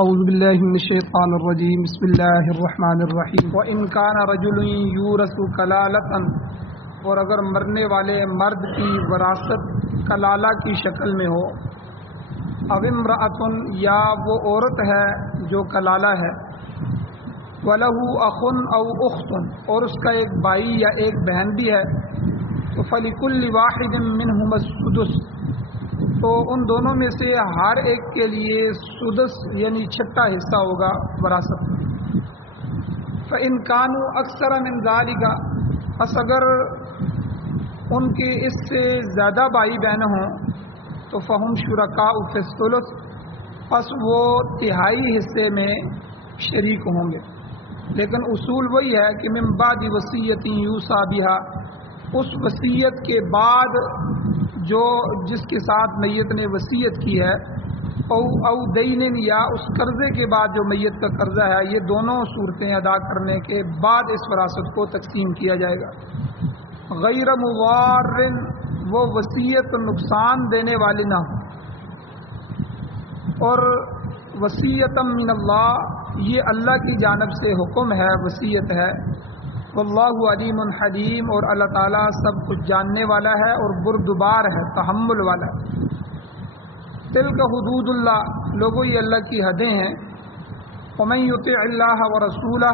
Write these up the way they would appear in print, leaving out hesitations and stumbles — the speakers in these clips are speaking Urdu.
اعوذ باللہ من الشیطان الرجیم بسم اللہ الرحمن الرحیم وَإِن كَانَ رَجُلٌ يُورَثُ كَلَالَةً، اور اگر مرنے والے مرد کی وراثت کلالہ کی شکل میں ہو، او امرأۃ، یا وہ عورت ہے جو کلالہ ہے، وَلَهُ أَخٌ أَوْ أُخْتٌ، اور اس کا ایک بھائی یا ایک بہن بھی ہے، تو فَلِكُلِّ وَاحِدٍ مِّنْهُمَا السُّدُسُ، تو ان دونوں میں سے ہر ایک کے لیے سدس یعنی چھٹا حصہ ہوگا وراثت میں۔ فَإِن كَانُوا أَكْثَرَ مِنْ ذَلِكَ، پس اگر ان کے اس سے زیادہ بھائی بہن ہوں تو فَهُمْ شُرَكَاءُ فِي الثُّلُثِ، پس وہ تہائی حصے میں شریک ہوں گے۔ لیکن اصول وہی ہے کہ من بعد وصیۃ یوصی بها، اس وصیت کے بعد جو جس کے ساتھ میت نے وصیت کی ہے، او دین، یا اس قرضے کے بعد جو میت کا قرضہ ہے، یہ دونوں صورتیں ادا کرنے کے بعد اس وراثت کو تقسیم کیا جائے گا۔ غیر موار، وہ وصیت نقصان دینے والی نہ ہو، اور وصیۃ من اللہ، یہ اللہ کی جانب سے حکم ہے، وصیت ہے۔ واللہ علیم حلیم، اور اللہ تعالیٰ سب کچھ جاننے والا ہے اور بردبار ہے، تحمل والا ہے۔ تلک حدود اللہ، لوگوں یہ اللہ کی حدیں ہیں۔ ومن یطع اللہ ورسولہ،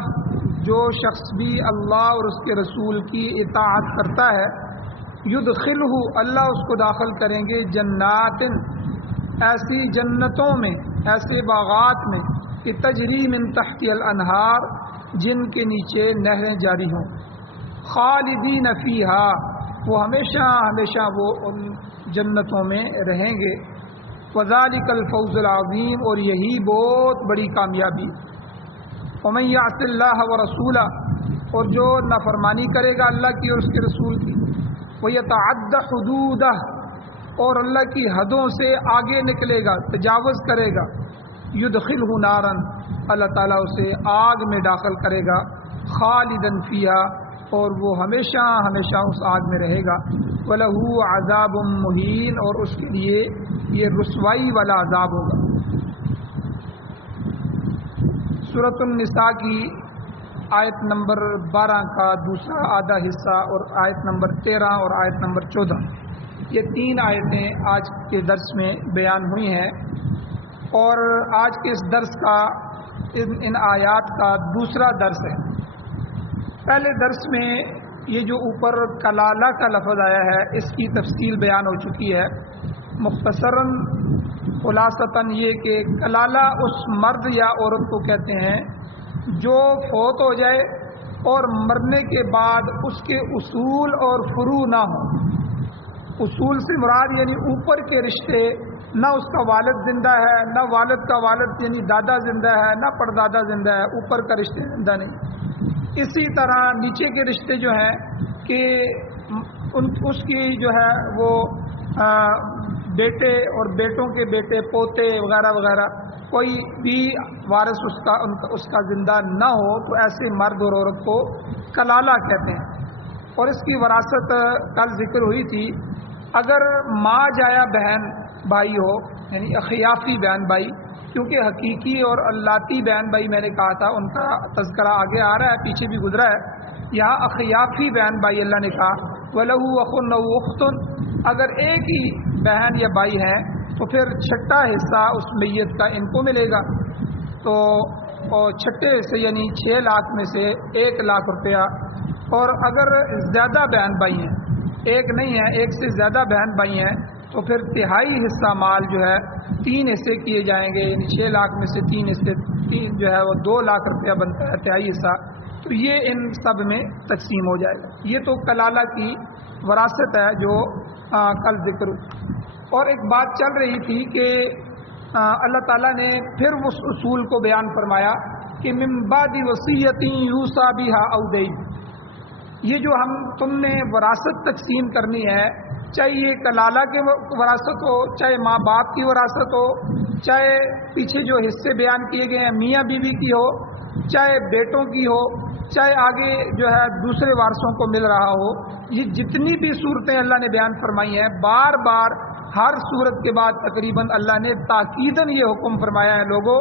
جو شخص بھی اللہ اور اس کے رسول کی اطاعت کرتا ہے، یدخلہ، اللہ اس کو داخل کریں گے، جنات، ایسی جنتوں میں، ایسے باغات میں کہ تجری من تحت الانہار، جن کے نیچے نہریں جاری ہوں، خالدین فیہا، وہ ہمیشہ ہمیشہ وہ ان جنتوں میں رہیں گے۔ وذالک الفوز العظیم، اور یہی بہت بڑی کامیابی۔ ومن یعص اللہ ورسولہ، اور جو نافرمانی کرے گا اللہ کی اور اس کے رسول کی، ویتعد حدودہ، اور اللہ کی حدوں سے آگے نکلے گا، تجاوز کرے گا، یدخلہ نارا، اللہ تعالیٰ اسے آگ میں داخل کرے گا، خالدن فیہا، اور وہ ہمیشہ ہمیشہ اس آگ میں رہے گا، وَلَهُ عَذَابٌ مُّهِینٌ، اور اس کے لیے یہ رسوائی والا عذاب ہوگا۔ سورۃ النساء کی آیت نمبر 12 کا دوسرا آدھا حصہ، اور آیت نمبر 13 اور آیت نمبر 14، یہ تین آیتیں آج کے درس میں بیان ہوئی ہیں، اور آج کے اس درس کا ان آیات کا دوسرا درس ہے۔ پہلے درس میں یہ جو اوپر کلالہ کا لفظ آیا ہے، اس کی تفصیل بیان ہو چکی ہے۔ مختصراً خلاصتاً یہ کہ کلالہ اس مرد یا عورت کو کہتے ہیں جو فوت ہو جائے اور مرنے کے بعد اس کے اصول اور فروع نہ ہوں۔ اصول سے مراد یعنی اوپر کے رشتے، نہ اس کا والد زندہ ہے، نہ والد کا والد یعنی دادا زندہ ہے، نہ پردادا زندہ ہے، اوپر کا رشتے زندہ نہیں۔ اسی طرح نیچے کے رشتے جو ہیں کہ اس کی جو ہے وہ بیٹے اور بیٹوں کے بیٹے، پوتے وغیرہ وغیرہ، کوئی بھی وارث اس کا زندہ نہ ہو، تو ایسے مرد اور عورت کو کلالہ کہتے ہیں۔ اور اس کی وراثت کل ذکر ہوئی تھی، اگر ماں جایا بہن بھائی ہو، یعنی اخیافی بہن بھائی، کیونکہ حقیقی اور اللاتی بہن بھائی میں نے کہا تھا ان کا تذکرہ آگے آ رہا ہے، پیچھے بھی گزرا ہے، یہاں اخیافی بہن بھائی اللہ نے کہا، وَلَهُ أَخٌ أَوْ أُخْتٌ، اگر ایک ہی بہن یا بھائی ہیں تو پھر چھٹا حصہ اس میت کا ان کو ملے گا، تو چھٹے حصے یعنی 6 لاکھ میں سے 1 لاکھ روپیہ۔ اور اگر زیادہ بہن بھائی ہیں، ایک نہیں ہے، ایک سے زیادہ بہن بھائی ہیں، تو پھر تہائی حصہ مال جو ہے 3 حصے کیے جائیں گے، یعنی 6 لاکھ میں سے 3 حصے، 3 جو ہے وہ 2 لاکھ روپیہ بنتا ہے تہائی حصہ، تو یہ ان سب میں تقسیم ہو جائے گا۔ یہ تو کلالہ کی وراثت ہے جو کل ذکر ہوئی۔ اور ایک بات چل رہی تھی کہ اللہ تعالیٰ نے پھر اس اصول کو بیان فرمایا کہ من بعد وصیۃ یوصی بها او دین، یہ جو تم نے وراثت تقسیم کرنی ہے، چاہے یہ کلالہ کی وراثت ہو، چاہے ماں باپ کی وراثت ہو، چاہے پیچھے جو حصے بیان کیے گئے ہیں میاں بیوی کی ہو، چاہے بیٹوں کی ہو، چاہے آگے جو ہے دوسرے وارثوں کو مل رہا ہو، یہ جتنی بھی صورتیں اللہ نے بیان فرمائی ہیں، بار بار ہر صورت کے بعد تقریباً اللہ نے تاکیداً یہ حکم فرمایا ہے، لوگوں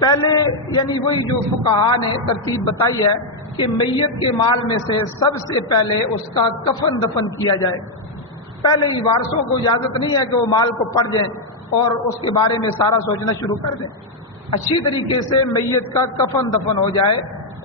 پہلے یعنی وہی جو فقہا نے ترتیب بتائی ہے کہ میت کے مال میں سے سب سے پہلے اس کا کفن دفن کیا جائے. پہلے ہی وارثوں کو اجازت نہیں ہے کہ وہ مال کو پڑھ جائیں اور اس کے بارے میں سارا سوچنا شروع کر دیں. اچھی طریقے سے میت کا کفن دفن ہو جائے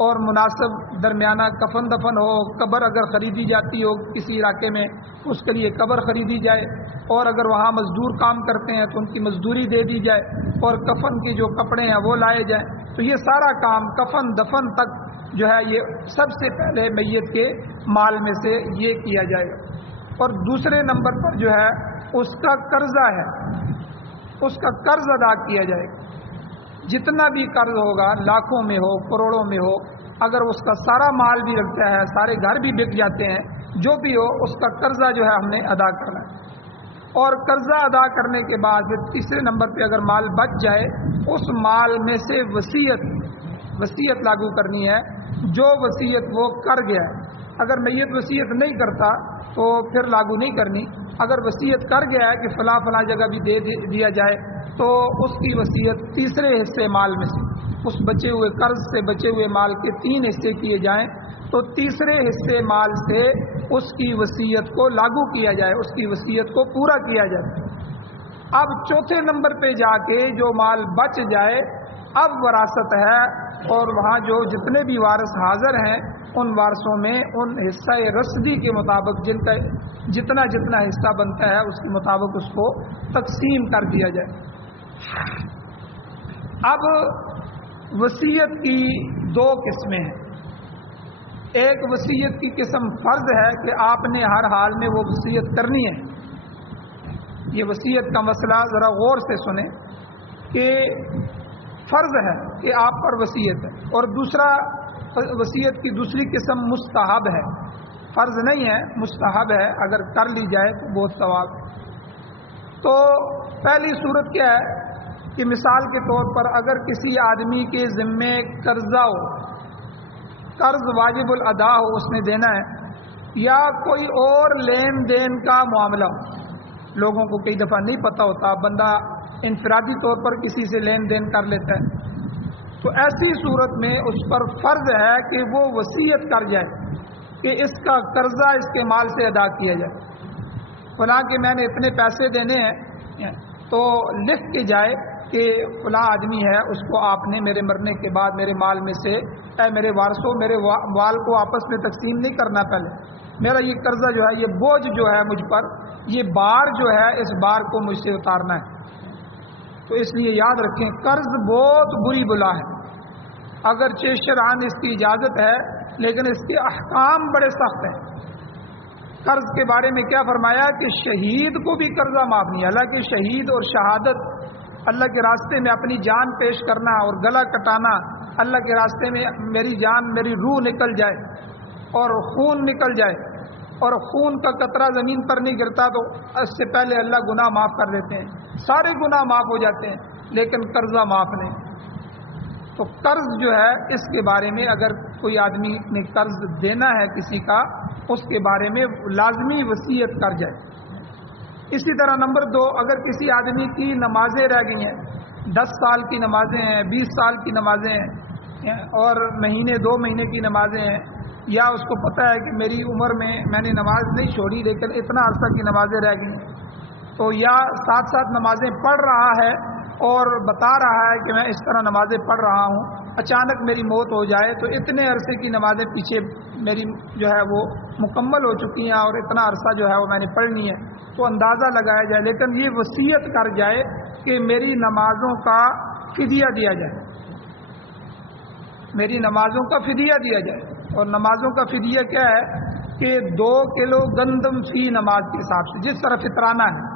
اور مناسب درمیانہ کفن دفن ہو. قبر اگر خریدی جاتی ہو کسی علاقے میں اس کے لیے قبر خریدی جائے, اور اگر وہاں مزدور کام کرتے ہیں تو ان کی مزدوری دے دی جائے, اور کفن کے جو کپڑے ہیں وہ لائے جائیں. تو یہ سارا کام کفن دفن تک جو ہے یہ سب سے پہلے میت کے مال میں سے یہ کیا جائے. اور دوسرے نمبر پر جو ہے اس کا قرضہ ہے, اس کا قرض ادا کیا جائے. جتنا بھی قرض ہوگا, لاکھوں میں ہو کروڑوں میں ہو, اگر اس کا سارا مال بھی لگتا ہے, سارے گھر بھی بک جاتے ہیں, جو بھی ہو اس کا قرضہ جو ہے ہم نے ادا کرنا ہے. اور قرضہ ادا کرنے کے بعد پھر تیسرے نمبر پہ اگر مال بچ جائے اس مال میں سے وصیت لاگو کرنی ہے. جو وصیت وہ کر گیا ہے, اگر میت وصیت نہیں کرتا تو پھر لاگو نہیں کرنی. اگر وصیت کر گیا ہے کہ فلاں فلاں جگہ بھی دے دیا جائے تو اس کی وصیت تیسرے حصے مال میں سے, اس بچے ہوئے قرض سے بچے ہوئے مال کے 3 حصے کیے جائیں تو تیسرے حصے مال سے اس کی وصیت کو لاگو کیا جائے, اس کی وصیت کو پورا کیا جائے. اب چوتھے نمبر پہ جا کے جو مال بچ جائے اب وراثت ہے, اور وہاں جو جتنے بھی وارث حاضر ہیں ان وارثوں میں ان حصہ رسدی کے مطابق جن کا جتنا حصہ بنتا ہے اس کے مطابق اس کو تقسیم کر دیا جائے. اب وصیت کی 2 قسمیں ہیں. ایک وصیت کی قسم فرض ہے کہ آپ نے ہر حال میں وہ وصیت کرنی ہے. یہ وصیت کا مسئلہ ذرا غور سے سنیں کہ فرض ہے کہ آپ پر وصیت ہے. اور دوسرا وصیت کی دوسری قسم مستحب ہے, فرض نہیں ہے, مستحب ہے, اگر کر لی جائے تو بہت ثواب. تو پہلی صورت کیا ہے کہ مثال کے طور پر اگر کسی آدمی کے ذمے قرضہ ہو, قرض واجب الادا ہو, اس نے دینا ہے, یا کوئی اور لین دین کا معاملہ ہو. لوگوں کو کئی دفعہ نہیں پتہ ہوتا, بندہ انفرادی طور پر کسی سے لین دین کر لیتا ہے, تو ایسی صورت میں اس پر فرض ہے کہ وہ وصیت کر جائے کہ اس کا قرضہ اس کے مال سے ادا کیا جائے. فلاں کہ میں نے اتنے پیسے دینے ہیں تو لکھ کے جائے کہ فلاں آدمی ہے, اس کو آپ نے میرے مرنے کے بعد میرے مال میں سے, اے میرے وارثوں میرے مال کو آپس میں تقسیم نہیں کرنا, پہلے میرا یہ قرضہ جو ہے, یہ بوجھ جو ہے مجھ پر, یہ بار جو ہے اس بار کو مجھ سے اتارنا ہے. تو اس لیے یاد رکھیں قرض بہت بری بلا ہے. اگرچہ شرعاً اس کی اجازت ہے لیکن اس کے احکام بڑے سخت ہیں. قرض کے بارے میں کیا فرمایا کہ شہید کو بھی قرضہ معاف نہیں. حالانکہ شہید اور شہادت, اللہ کے راستے میں اپنی جان پیش کرنا اور گلا کٹانا, اللہ کے راستے میں میری جان میری روح نکل جائے اور خون نکل جائے اور خون کا قطرہ زمین پر نہیں گرتا تو اس سے پہلے اللہ گناہ معاف کر دیتے ہیں, سارے گناہ معاف ہو جاتے ہیں, لیکن قرضہ معاف نہیں. تو قرض جو ہے اس کے بارے میں اگر کوئی آدمی نے قرض دینا ہے کسی کا, اس کے بارے میں لازمی وصیت کر جائے. اسی طرح نمبر 2, اگر کسی آدمی کی نمازیں رہ گئی ہیں, 10 سال کی نمازیں ہیں, 20 سال کی نمازیں ہیں, اور مہینے 2 مہینے کی نمازیں ہیں, یا اس کو پتہ ہے کہ میری عمر میں نے نماز نہیں چھوڑی لیکن اتنا عرصہ کی نمازیں رہ گئی ہیں, تو یا ساتھ ساتھ نمازیں پڑھ رہا ہے اور بتا رہا ہے کہ میں اس طرح نمازیں پڑھ رہا ہوں, اچانک میری موت ہو جائے تو اتنے عرصے کی نمازیں پیچھے میری جو ہے وہ مکمل ہو چکی ہیں اور اتنا عرصہ جو ہے وہ میں نے پڑھنی ہے, تو اندازہ لگایا جائے. لیکن یہ وصیت کر جائے کہ میری نمازوں کا فدیہ دیا جائے, میری نمازوں کا فدیہ دیا جائے. اور نمازوں کا فدیہ کیا ہے کہ 2 کلو گندم فی نماز کے حساب سے, جس طرح فطرانہ ہے,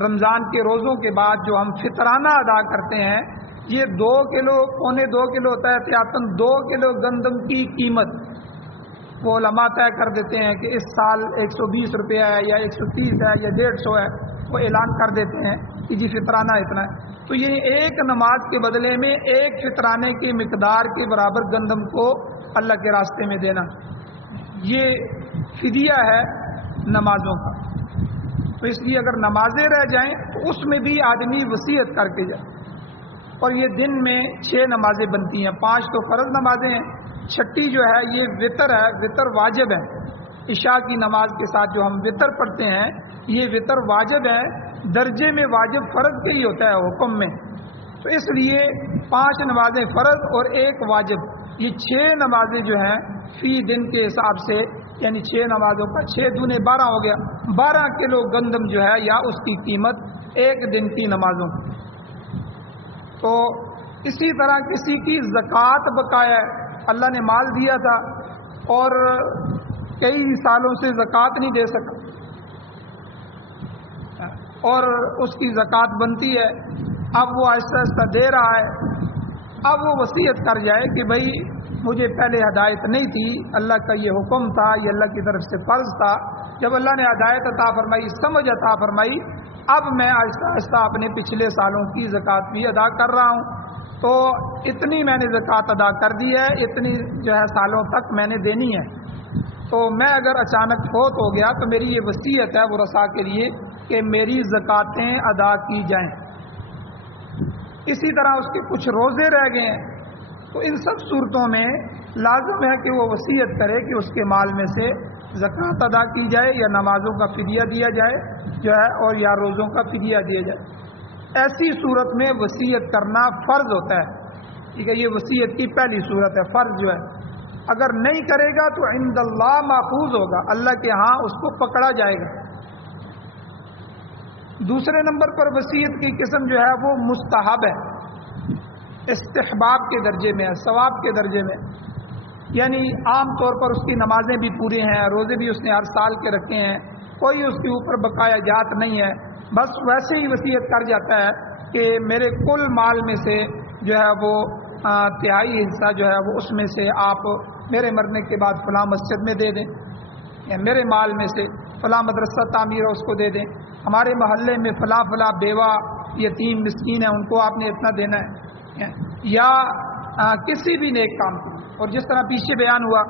رمضان کے روزوں کے بعد جو ہم فطرانہ ادا کرتے ہیں, یہ 2 کلو پونے 2 کلو ہوتا ہے احتیاطاً 2 کلو گندم کی قیمت وہ علماء طے کر دیتے ہیں کہ اس سال 120 روپیہ ہے یا 130 ہے یا 150 ہے, وہ اعلان کر دیتے ہیں کہ جی فطرانہ اتنا ہے. تو یہ ایک نماز کے بدلے میں ایک فطرانے کی مقدار کے برابر گندم کو اللہ کے راستے میں دینا, یہ فدیہ ہے نمازوں کا. تو اس لیے اگر نمازیں رہ جائیں تو اس میں بھی آدمی وصیت کر کے جائے. اور یہ دن میں 6 نمازیں بنتی ہیں، 5 تو فرض نمازیں ہیں، 6ٹھی جو ہے یہ وطر ہے، وطر واجب ہے۔ عشاء کی نماز کے ساتھ جو ہم وطر پڑھتے ہیں یہ وطر واجب ہے، درجے میں واجب فرض کے ہی ہوتا ہے حکم میں، تو اس لیے 5 نمازیں فرض اور 1 واجب، یہ 6 نمازیں جو ہیں فی دن کے حساب سے، یعنی 6 نمازوں کا 6 دونے 12 ہو گیا، 12 کلو گندم جو ہے یا اس کی قیمت 1 دن کی نمازوں۔ تو اسی طرح کسی کی زکوٰۃ بقایا ہے، اللہ نے مال دیا تھا اور کئی سالوں سے زکوٰۃ نہیں دے سکا اور اس کی زکوٰۃ بنتی ہے، اب وہ آہستہ آہستہ دے رہا ہے، اب وہ وصیت کر جائے کہ بھائی مجھے پہلے ہدایت نہیں تھی، اللہ کا یہ حکم تھا، یہ اللہ کی طرف سے فرض تھا، جب اللہ نے ہدایت عطا فرمائی، سمجھ عطا فرمائی، اب میں آہستہ آہستہ اپنے پچھلے سالوں کی زکوٰۃ بھی ادا کر رہا ہوں، تو اتنی میں نے زکوٰۃ ادا کر دی ہے، اتنی جو ہے سالوں تک میں نے دینی ہے، تو میں اگر اچانک فوت ہو گیا تو میری یہ وصیت ہے ورثاء کے لیے کہ میری زکوٰتیں ادا کی جائیں۔ اسی طرح اس کے کچھ روزے رہ گئے ہیں، تو ان سب صورتوں میں لازم ہے کہ وہ وصیت کرے کہ اس کے مال میں سے زکوٰۃ ادا کی جائے یا نمازوں کا فدیہ دیا جائے جو ہے، اور یا روزوں کا فدیہ دیا جائے۔ ایسی صورت میں وصیت کرنا فرض ہوتا ہے، ٹھیک ہے، یہ وصیت کی پہلی صورت ہے، فرض جو ہے۔ اگر نہیں کرے گا تو عند اللہ ماخوذ ہوگا، اللہ کے ہاں اس کو پکڑا جائے گا۔ دوسرے نمبر پر وصیت کی قسم جو ہے وہ مستحب ہے، استحباب کے درجے میں ہے، ثواب کے درجے میں، یعنی عام طور پر اس کی نمازیں بھی پوری ہیں، روزے بھی اس نے ہر سال کے رکھے ہیں، کوئی اس کے اوپر بقایا جات نہیں ہے، بس ویسے ہی وصیت کر جاتا ہے کہ میرے کل مال میں سے جو ہے وہ 3/4 حصہ جو ہے وہ اس میں سے آپ میرے مرنے کے بعد فلاں مسجد میں دے دیں، یا میرے مال میں سے فلاں مدرسہ تعمیر ہے اس کو دے دیں، ہمارے محلے میں فلاں فلاں بیوہ یتیم مسکین ہیں ان کو آپ نے اتنا دینا ہے، یا کسی بھی نیک کام کو۔ اور جس طرح پیچھے بیان ہوا،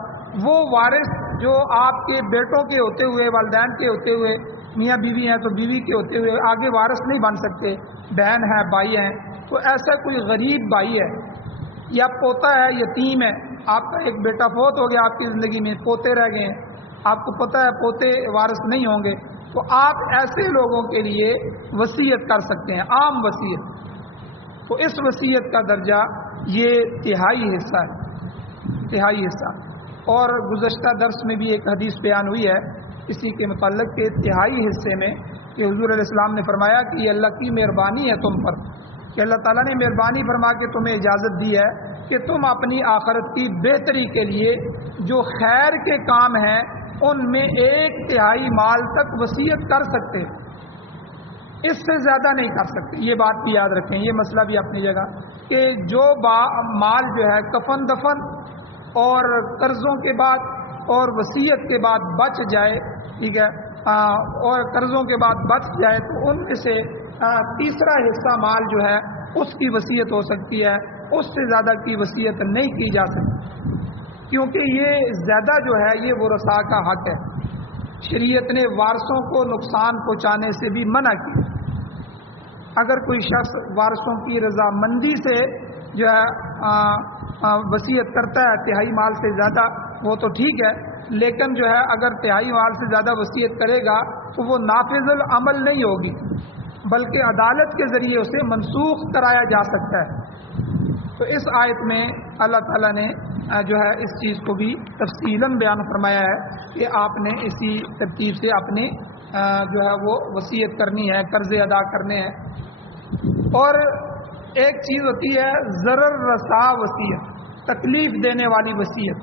وہ وارث جو آپ کے بیٹوں کے ہوتے ہوئے، والدین کے ہوتے ہوئے، میاں بیوی ہیں تو بیوی کے ہوتے ہوئے آگے وارث نہیں بن سکتے، بہن ہے، بھائی ہیں، تو ایسا کوئی غریب بھائی ہے یا پوتا ہے، یتیم ہے، آپ کا ایک بیٹا فوت ہو گیا، آپ کی زندگی میں پوتے رہ گئے ہیں، آپ کو پتہ ہے پوتے وارث نہیں ہوں گے، تو آپ ایسے لوگوں کے لیے وصیت کر سکتے ہیں، عام وصیت۔ تو اس وصیت کا درجہ یہ 1/3 حصہ ہے، 1/3 حصہ۔ اور گزشتہ درس میں بھی ایک حدیث بیان ہوئی ہے اسی کے متعلق کہ 1/3 حصے میں کہ حضور علیہ السلام نے فرمایا کہ یہ اللہ کی مہربانی ہے تم پر، کہ اللہ تعالیٰ نے مہربانی فرما کے تمہیں اجازت دی ہے کہ تم اپنی آخرت کی بہتری کے لیے جو خیر کے کام ہیں ان میں 1/3 مال تک وصیت کر سکتے، اس سے زیادہ نہیں کر سکتے۔ یہ بات بھی یاد رکھیں، یہ مسئلہ بھی اپنی جگہ کہ جو مال جو ہے کفن دفن اور قرضوں کے بعد اور وصیت کے بعد بچ جائے، ٹھیک ہے، اور قرضوں کے بعد بچ جائے تو ان میں سے تیسرا حصہ مال جو ہے اس کی وصیت ہو سکتی ہے، اس سے زیادہ کی وصیت نہیں کی جا سکتی، کیونکہ یہ زیادہ جو ہے یہ ورثاء کا حق ہے۔ شریعت نے وارثوں کو نقصان پہنچانے سے بھی منع کی۔ اگر کوئی شخص وارثوں کی رضامندی سے جو ہے وصیت کرتا ہے 1/3 مال سے زیادہ، وہ تو ٹھیک ہے، لیکن جو ہے اگر 1/3 مال سے زیادہ وصیت کرے گا تو وہ نافذ العمل نہیں ہوگی، بلکہ عدالت کے ذریعے اسے منسوخ کرایا جا سکتا ہے۔ تو اس آیت میں اللہ تعالیٰ نے جو ہے اس چیز کو بھی تفصیلاً بیان فرمایا ہے کہ آپ نے اسی ترتیب سے اپنے جو ہے وہ وصیت کرنی ہے، قرضے ادا کرنے ہیں۔ اور ایک چیز ہوتی ہے ضرر رسا وصیت، تکلیف دینے والی وصیت،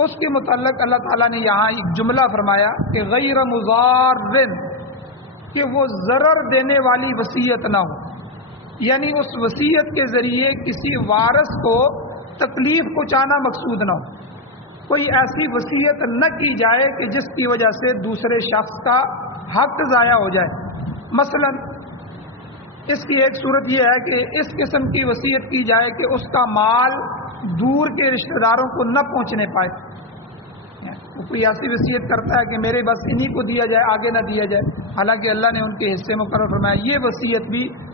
اس کے متعلق اللہ تعالیٰ نے یہاں ایک جملہ فرمایا کہ غیر مضار، کہ وہ ضرر دینے والی وصیت نہ ہو، یعنی اس وصیت کے ذریعے کسی وارث کو تکلیف پہنچانا مقصود نہ ہو، کوئی ایسی وصیت نہ کی جائے کہ جس کی وجہ سے دوسرے شخص کا حق ضائع ہو جائے۔ مثلا اس کی ایک صورت یہ ہے کہ اس قسم کی وصیت کی جائے کہ اس کا مال دور کے رشتہ داروں کو نہ پہنچنے پائے، کوئی ایسی وصیت کرتا ہے کہ میرے بس انہی کو دیا جائے، آگے نہ دیا جائے، حالانکہ اللہ نے ان کے حصے مقرر فرمایا، یہ وصیت بھی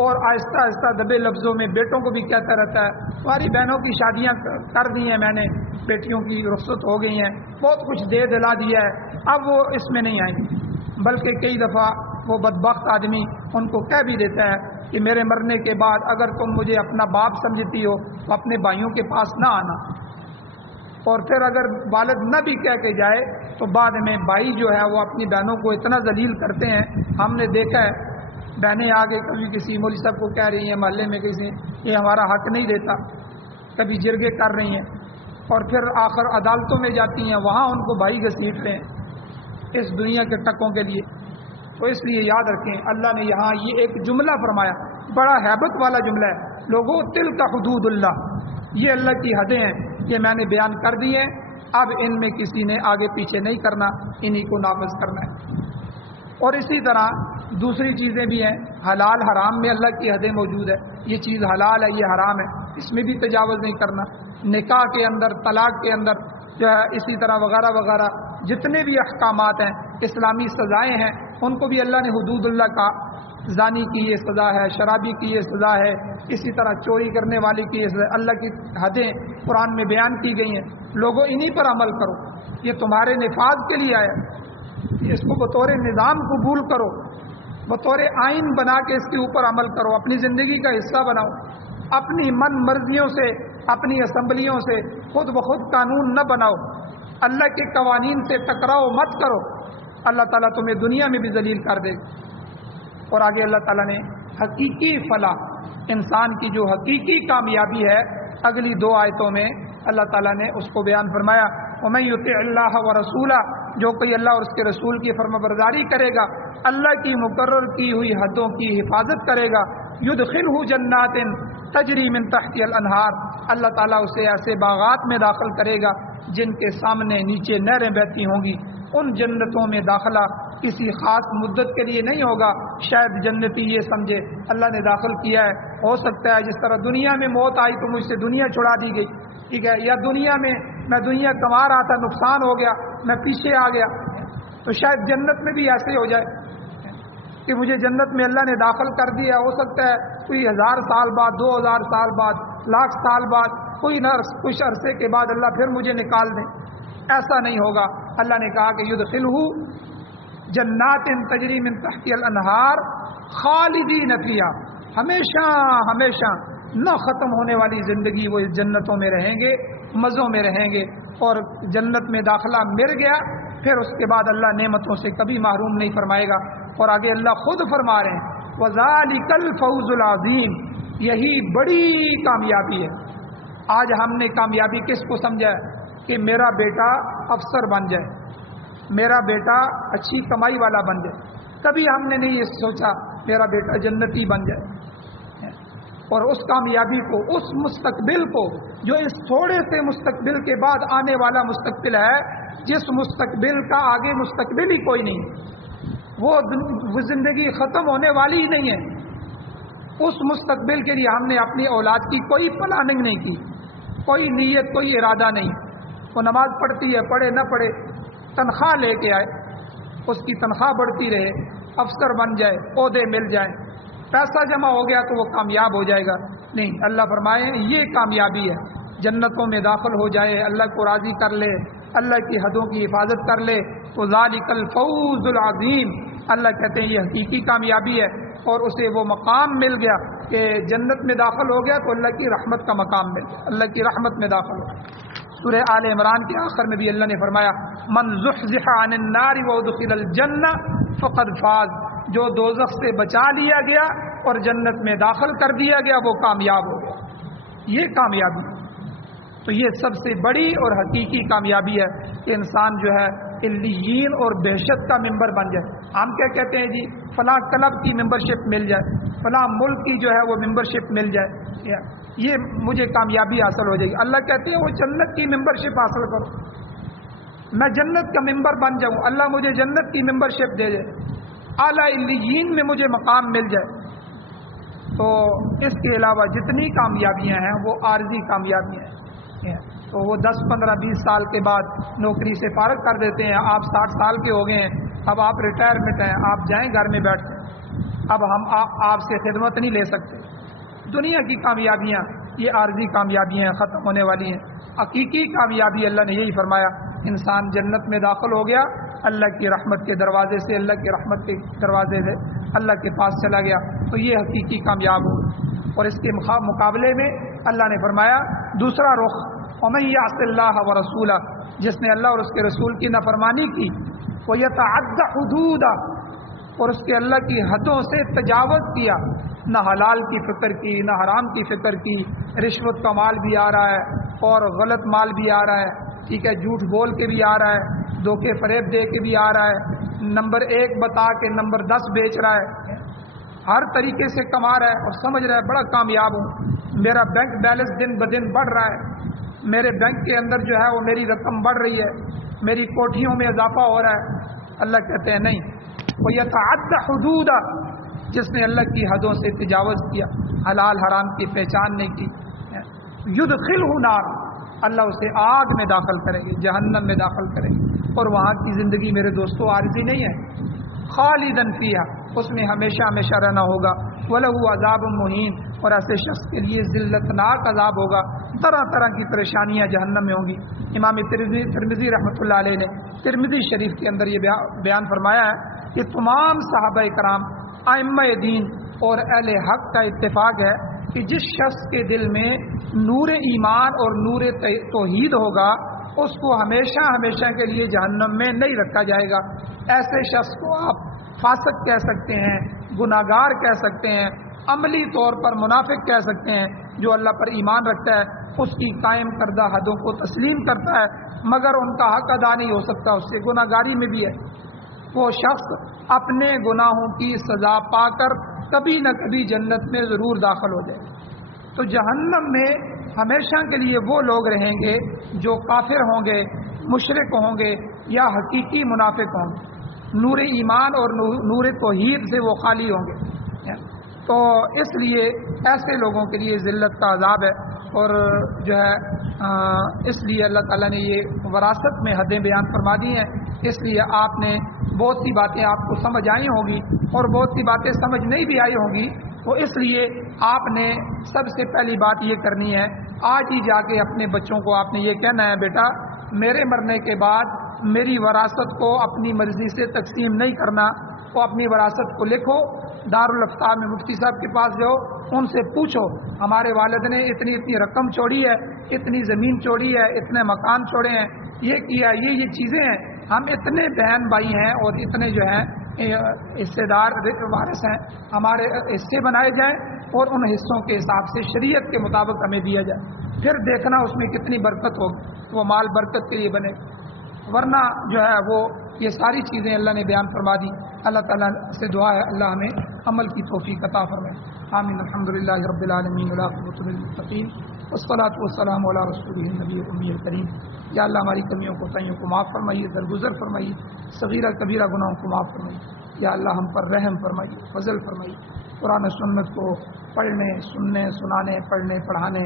اور آہستہ آہستہ دبے لفظوں میں بیٹوں کو بھی کہتا رہتا ہے تمہاری بہنوں کی شادیاں کر دی ہیں میں نے، بیٹیوں کی رخصت ہو گئی ہیں، بہت کچھ دے دلا دیا ہے، اب وہ اس میں نہیں آئیں گے۔ بلکہ کئی دفعہ وہ بدبخت آدمی ان کو کہہ بھی دیتا ہے کہ میرے مرنے کے بعد اگر تم مجھے اپنا باپ سمجھتی ہو تو اپنے بھائیوں کے پاس نہ آنا، اور پھر اگر والد نہ بھی کہہ کے جائے تو بعد میں بھائی جو ہے وہ اپنی بہنوں کو اتنا ذلیل کرتے ہیں۔ ہم نے دیکھا ہے بہنیں آگے کبھی کسی مولوی صاحب کو کہہ رہی ہیں محلے میں کسی یہ ہمارا حق نہیں دیتا، کبھی جرگے کر رہی ہیں، اور پھر آخر عدالتوں میں جاتی ہیں، وہاں ان کو بھائی گھسیٹتے ہیں اس دنیا کے ٹکوں کے لیے۔ تو اس لیے یاد رکھیں اللہ نے یہاں یہ ایک جملہ فرمایا، بڑا ہیبت والا جملہ ہے، لوگوں تلک حدود اللہ، یہ اللہ کی حدیں ہیں، یہ میں نے بیان کر دی ہیں، اب ان میں کسی نے آگے پیچھے نہیں کرنا، انہی کو نافذ کرنا ہے۔ اور اسی طرح دوسری چیزیں بھی ہیں، حلال حرام میں اللہ کی حدیں موجود ہے، یہ چیز حلال ہے یہ حرام ہے، اس میں بھی تجاوز نہیں کرنا، نکاح کے اندر، طلاق کے اندر جو ہے، اسی طرح وغیرہ وغیرہ جتنے بھی احکامات ہیں، اسلامی سزائیں ہیں، ان کو بھی اللہ نے حدود اللہ کا، زانی کی یہ سزا ہے، شرابی کی یہ سزا ہے، اسی طرح چوری کرنے والے کی یہ سزا، اللہ کی حدیں قرآن میں بیان کی گئی ہیں، لوگوں انہی پر عمل کرو، یہ تمہارے نفاذ کے لیے آیا، اس کو بطور نظام قبول کرو، بطور آئین بنا کے اس کے اوپر عمل کرو، اپنی زندگی کا حصہ بناؤ، اپنی من مرضیوں سے، اپنی اسمبلیوں سے خود بخود قانون نہ بناؤ، اللہ کے قوانین سے ٹکراؤ مت کرو، اللہ تعالیٰ تمہیں دنیا میں بھی ذلیل کر دے۔ اور آگے اللہ تعالیٰ نے حقیقی فلاح، انسان کی جو حقیقی کامیابی ہے، اگلی دو آیتوں میں اللہ تعالیٰ نے اس کو بیان فرمایا، وَمَن يُطِعِ اللَّهَ وَرَسُولَهُ، جو کوئی اللہ اور اس کے رسول کی فرمانبرداری کرے گا، اللہ کی مقرر کی ہوئی حدوں کی حفاظت کرے گا، يُدْخِلْهُ جَنَّاتٍ تَجْرِي مِن تَحْتِهَا الْأَنْهَارُ، اللہ تعالیٰ اسے ایسے باغات میں داخل کرے گا جن کے سامنے نیچے نہریں بہتی ہوں گی۔ ان جنتوں میں داخلہ کسی خاص مدت کے لیے نہیں ہوگا، شاید جنتی یہ سمجھے اللہ نے داخل کیا ہے، ہو سکتا ہے جس طرح دنیا میں موت آئی تو مجھ سے دنیا چھڑا دی گئی، ٹھیک ہے، یا دنیا میں میں دنیا کما رہا تھا، نقصان ہو گیا، میں پیچھے آ گیا، تو شاید جنت میں بھی ایسے ہو جائے کہ مجھے جنت میں اللہ نے داخل کر دیا، ہو سکتا ہے کوئی 1000 سال بعد، 2000 سال بعد، لاکھ سال بعد، کچھ عرصے کے بعد اللہ پھر مجھے نکال دیں، ایسا نہیں ہوگا۔ اللہ نے کہا کہ یدخلہ جنات تجری من تحتها الانہار خالدین فیہا، ہمیشہ ہمیشہ نہ ختم ہونے والی زندگی، وہ جنتوں میں رہیں گے، مزوں میں رہیں گے، اور جنت میں داخلہ مل گیا پھر اس کے بعد اللہ نعمتوں سے کبھی محروم نہیں فرمائے گا۔ اور آگے اللہ خود فرما رہے ہیں وَذَلِكَ الْفَوْزُ الْعَظِيمُ، یہی بڑی کامیابی ہے۔ آج ہم نے کامیابی کس کو سمجھا ہے کہ میرا بیٹا افسر بن جائے، میرا بیٹا اچھی کمائی والا بن جائے، کبھی ہم نے نہیں یہ سوچا میرا بیٹا جنتی بن جائے، اور اس کامیابی کو، اس مستقبل کو جو اس تھوڑے سے مستقبل کے بعد آنے والا مستقبل ہے، جس مستقبل کا آگے مستقبل ہی کوئی نہیں، وہ زندگی ختم ہونے والی ہی نہیں ہے، اس مستقبل کے لیے ہم نے اپنی اولاد کی کوئی پلاننگ نہیں کی، کوئی نیت، کوئی ارادہ نہیں۔ وہ نماز پڑھتی ہے، پڑھے نہ پڑھے، تنخواہ لے کے آئے، اس کی تنخواہ بڑھتی رہے، افسر بن جائے، عہدے مل جائیں، پیسہ جمع ہو گیا تو وہ کامیاب ہو جائے گا، نہیں، اللہ فرمائے یہ کامیابی ہے، جنتوں میں داخل ہو جائے، اللہ کو راضی کر لے، اللہ کی حدوں کی حفاظت کر لے، تو ذالک الفوز العظیم، اللہ کہتے ہیں یہ حقیقی کامیابی ہے، اور اسے وہ مقام مل گیا کہ جنت میں داخل ہو گیا تو اللہ کی رحمت کا مقام مل گیا، اللہ کی رحمت میں داخل ہو گیا۔ سورہ آل عمران کے آخر میں بھی اللہ نے فرمایا من زحزح عن النار وادخل الجنہ فقد فاز، جو دوزخ سے بچا لیا گیا اور جنت میں داخل کر دیا گیا وہ کامیاب ہو گیا، یہ کامیابی۔ تو یہ سب سے بڑی اور حقیقی کامیابی ہے کہ انسان جو ہے علیین اور بہشت کا ممبر بن جائے۔ ہم کیا کہتے ہیں جی فلاں کلب کی ممبرشپ مل جائے، فلاں ملک کی جو ہے وہ ممبرشپ مل جائے، یہ مجھے کامیابی حاصل ہو جائے گی۔ اللہ کہتے ہیں وہ جنت کی ممبرشپ حاصل کرو، میں جنت کا ممبر بن جاؤں، اللہ مجھے جنت کی ممبرشپ دے دے، اعلیٰ علیین میں مجھے مقام مل جائے۔ تو اس کے علاوہ جتنی کامیابیاں ہیں وہ عارضی کامیابیاں ہیں، تو وہ 10 15 20 سال کے بعد نوکری سے فارغ کر دیتے ہیں، آپ 60 سال کے ہو گئے ہیں، اب آپ ریٹائرمنٹ ہیں، آپ جائیں گھر میں بیٹھ، اب ہم آپ سے خدمت نہیں لے سکتے. دنیا کی کامیابیاں یہ عارضی کامیابیاں ختم ہونے والی ہیں. حقیقی کامیابی اللہ نے یہی فرمایا, انسان جنت میں داخل ہو گیا, اللہ کی رحمت کے دروازے سے, اللہ کی رحمت کے دروازے سے اللہ کے پاس چلا گیا, تو یہ حقیقی کامیاب ہو. اور اس کے مقابلے میں اللہ نے فرمایا دوسرا رخ, وَمَن يَعْصِ اللَّهَ وَرَسُولَهُ, جس نے اللہ اور اس کے رسول کی نافرمانی کی, وَيَتَعَدَّ حُدُودَهُ, اور اس کے اللہ کی حدوں سے تجاوز کیا, نہ حلال کی فکر کی, نہ حرام کی فکر کی, رشوت کا مال بھی آ رہا ہے اور غلط مال بھی آ رہا ہے, ٹھیک ہے, جھوٹ بول کے بھی آ رہا ہے, دھوکے فریب دے کے بھی آ رہا ہے, نمبر 1 بتا کے نمبر 10 بیچ رہا ہے, ہر طریقے سے کما رہا ہے اور سمجھ رہا ہے بڑا کامیاب ہوں, میرا بینک بیلنس دن بدن بڑھ رہا ہے, میرے بینک کے اندر جو ہے وہ میری رقم بڑھ رہی ہے, میری کوٹھیوں میں اضافہ ہو رہا ہے. اللہ کہتے ہیں نہیں, وَيَتَعَدَّ حُدُودَهُ, جس نے اللہ کی حدوں سے تجاوز کیا, حلال حرام کی پہچان نہیں کی, يُدْخِلْهُ نَارًا, اللہ اسے آگ میں داخل کریں گے, جہنم میں داخل کریں گے. اور وہاں کی زندگی میرے دوستوں عارضی نہیں ہے, خالداً فیہا, اس میں ہمیشہ ہمیشہ رہنا ہوگا. وَلَهُ عَذَابٌ مُهِینٌ, اور ایسے شخص کے لیے ذلتناک عذاب ہوگا, طرح طرح کی پریشانیاں جہنم میں ہوں گی. امام ترمذی رحمۃ اللہ علیہ نے ترمذی شریف کے اندر یہ بیان فرمایا ہے کہ تمام صحابہ کرام, ائمہ دین اور اہل حق کا اتفاق ہے کہ جس شخص کے دل میں نور ایمان اور نور توحید ہوگا اس کو ہمیشہ ہمیشہ کے لیے جہنم میں نہیں رکھا جائے گا. ایسے شخص کو آپ فاسق کہہ سکتے ہیں, گناہگار کہہ سکتے ہیں, عملی طور پر منافق کہہ سکتے ہیں. جو اللہ پر ایمان رکھتا ہے, اس کی قائم کردہ حدوں کو تسلیم کرتا ہے, مگر ان کا حق ادا نہیں ہو سکتا, اس سے گناہگاری میں بھی ہے, وہ شخص اپنے گناہوں کی سزا پا کر کبھی نہ کبھی جنت میں ضرور داخل ہو جائے. تو جہنم میں ہمیشہ کے لیے وہ لوگ رہیں گے جو کافر ہوں گے, مشرک ہوں گے یا حقیقی منافق ہوں گے, نور ایمان اور نور توحید سے وہ خالی ہوں گے. تو اس لیے ایسے لوگوں کے لیے ذلت کا عذاب ہے. اور جو ہے اس لیے اللہ تعالیٰ نے یہ وراثت میں حدیں بیان فرما دی ہیں. اس لیے آپ نے بہت سی باتیں آپ کو سمجھ آئی ہوں گی اور بہت سی باتیں سمجھ نہیں بھی آئی ہوں گی. تو اس لیے آپ نے سب سے پہلی بات یہ کرنی ہے, آج ہی جا کے اپنے بچوں کو آپ نے یہ کہنا ہے, بیٹا میرے مرنے کے بعد میری وراثت کو اپنی مرضی سے تقسیم نہیں کرنا. تو اپنی وراثت کو لکھو, دارالافتا میں مفتی صاحب کے پاس جاؤ, ان سے پوچھو ہمارے والد نے اتنی اتنی رقم چھوڑی ہے, اتنی زمین چھوڑی ہے, اتنے مکان چھوڑے ہیں, یہ کیا, یہ چیزیں ہیں, ہم اتنے بہن بھائی ہیں اور اتنے جو ہیں حصے دار وارث ہیں, ہمارے حصے بنائے جائیں اور ان حصوں کے حساب سے شریعت کے مطابق ہمیں دیا جائے. پھر دیکھنا اس میں کتنی برکت ہوگی, وہ مال برکت کے لیے بنے. ورنہ جو ہے وہ یہ ساری چیزیں اللہ نے بیان فرما دی. اللہ تعالیٰ سے دعا ہے اللہ ہمیں عمل کی توفیق عطا فرمائے. آمین. الحمدللہ رب العالمین والعاقبۃ للمتقین والصلاۃ والسلام علی رسولہ النبی الامی الکریم. یا اللہ ہماری کمیوں کوتاہیوں کو معاف فرمائیے, درگزر فرمائیے, صغیرہ کبیرہ گناہوں کو معاف فرمائیے. یا اللہ ہم پر رحم فرمائیے, فضل فرمائیے. قرآن و سنت کو پڑھنے, سننے, سنانے, پڑھنے, پڑھانے,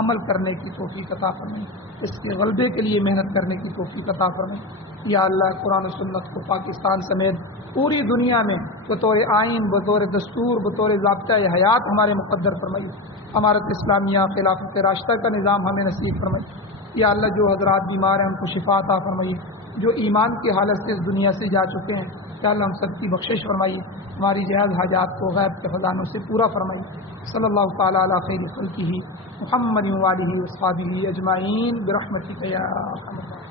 عمل کرنے کی توفیق عطا فرمائیے. اس کے غلبے کے لیے محنت کرنے کی توفیق عطا فرمائیے. یا اللہ قرآن و سنت کو پاکستان سمیت پوری دنیا میں بطور آئین, بطور دستور, بطور ضابطۂ حیات ہمارے مقدر فرمائیے. امارت اسلامیہ خلافت راشدہ کا نظام ہمیں نصیب فرمائیے. یا اللہ جو حضرات بیمار ہیں ان کو شفا عطا فرمائیے. جو ایمان کی حالت سے اس دنیا سے جا چکے ہیں یا اللہ ہم سب کی بخشش فرمائیے. ہماری جائز حاجات کو غیب کے خزانوں سے پورا فرمائیے. صلی اللہ تعالیٰ علی خیر خلقہ محمد و آلہ و اصحابہ اجمعین برحمتک یا ارحم الراحمین.